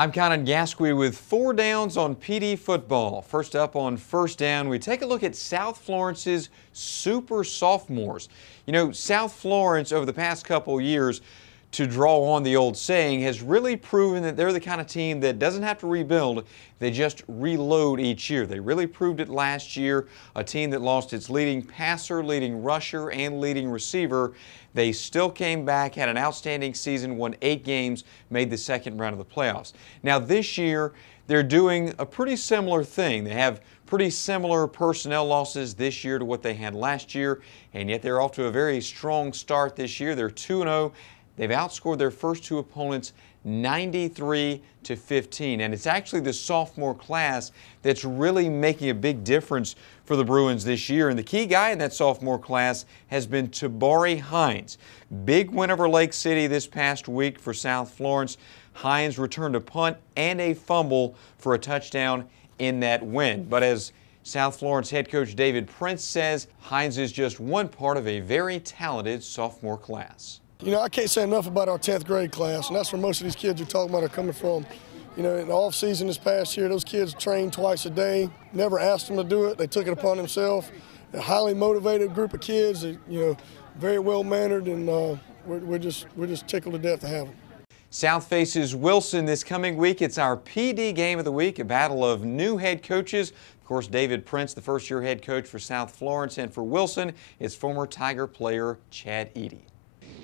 I'm Conan Gasquet with 4 downs on PD football. First up on first down, we take a look at South Florence's super sophomores. You know, South Florence over the past couple years, to draw on the old saying, has really proven that they're the kind of team that doesn't have to rebuild, they just reload each year. They really proved it last year, a team that lost its leading passer, leading rusher, and leading receiver. They still came back, had an outstanding season, won 8 games, made the second round of the playoffs. Now this year, they're doing a pretty similar thing. They have pretty similar personnel losses this year to what they had last year, and yet they're off to a very strong start this year. They're 2-0. They've outscored their first 2 opponents 93-15, and it's actually the sophomore class that's really making a big difference for the Bruins this year. And the key guy in that sophomore class has been Tabari Hines. Big win over Lake City this past week for South Florence. Hines returned a punt and a fumble for a touchdown in that win. But as South Florence head coach David Prince says, Hines is just one part of a very talented sophomore class. You know, I can't say enough about our 10th grade class, and that's where most of these kids you're talking about are coming from. You know, in the off season this past year, those kids trained twice a day, never asked them to do it. They took it upon themselves. A highly motivated group of kids, you know, very well mannered, and we're just tickled to death to have them. South faces Wilson this coming week. It's our PD game of the week, a battle of new head coaches. Of course, David Prince, the first-year head coach for South Florence, and for Wilson, it's former Tiger player Chad Eady.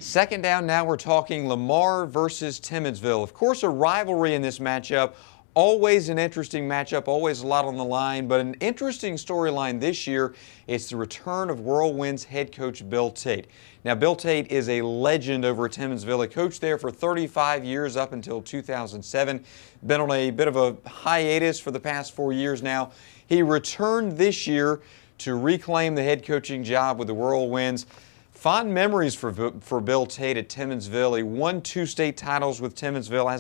Second down now, we're talking Lamar versus Timmonsville. Of course, a rivalry in this matchup. Always an interesting matchup, always a lot on the line, but an interesting storyline this year. It's the return of Whirlwinds head coach Bill Tate. Now, Bill Tate is a legend over at Timmonsville. He coached there for 35 years up until 2007. Been on a bit of a hiatus for the past 4 years now. He returned this year to reclaim the head coaching job with the Whirlwinds. Fond memories for Bill Tate at Timmonsville. He won 2 state titles with Timmonsville,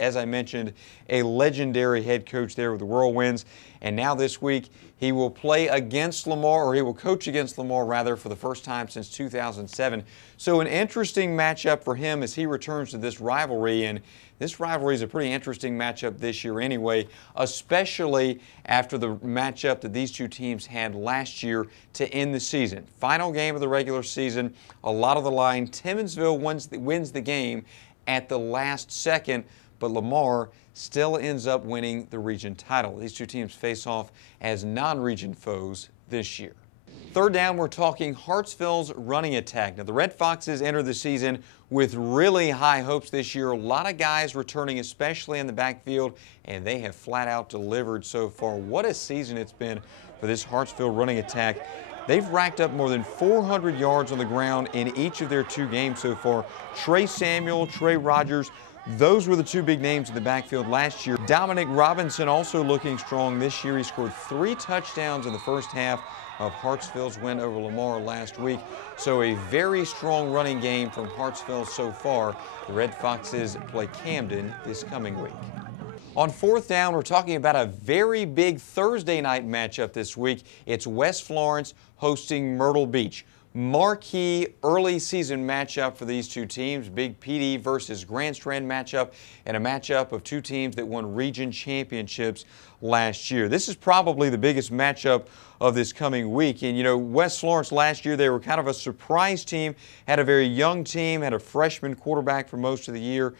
as I mentioned, a legendary head coach there with the Whirlwinds. And now this week, he will play against Lamar, or he will coach against Lamar, rather, for the first time since 2007. So an interesting matchup for him as he returns to this rivalry. And this rivalry is a pretty interesting matchup this year anyway, especially after the matchup that these two teams had last year to end the season. Final game of the regular season, a lot of the line. Timmonsville wins the game at the last second, but Lamar still ends up winning the region title. These two teams face off as non-region foes this year. Third down, we're talking Hartsville's running attack. Now, the Red Foxes enter the season with really high hopes this year. A lot of guys returning, especially in the backfield, and they have flat out delivered so far. What a season it's been for this Hartsville running attack. They've racked up more than 400 yards on the ground in each of their 2 games so far. Trey Samuel, Trey Rogers, those were the 2 big names in the backfield last year. Dominic Robinson also looking strong this year. He scored 3 touchdowns in the first half of Hartsville's win over Lamar last week. So a very strong running game from Hartsville so far. The Red Foxes play Camden this coming week. On fourth down, we're talking about a very big Thursday night matchup this week. It's West Florence hosting Myrtle Beach. Marquee early season matchup for these 2 teams. Big PD versus Grand Strand matchup, and a matchup of 2 teams that won region championships last year. This is probably the biggest matchup of this coming week. And you know, West Florence last year, they were kind of a surprise team, had a very young team, had a freshman quarterback for most of the year,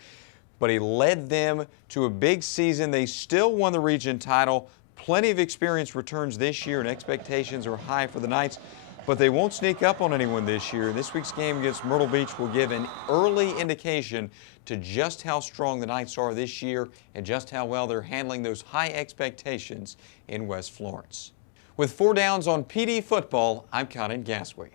but he led them to a big season. They still won the region title. Plenty of experience returns this year, and expectations are high for the Knights. But they won't sneak up on anyone this year. This week's game against Myrtle Beach will give an early indication to just how strong the Knights are this year and just how well they're handling those high expectations in West Florence. With 4 downs on PD football, I'm Conan Gasquet.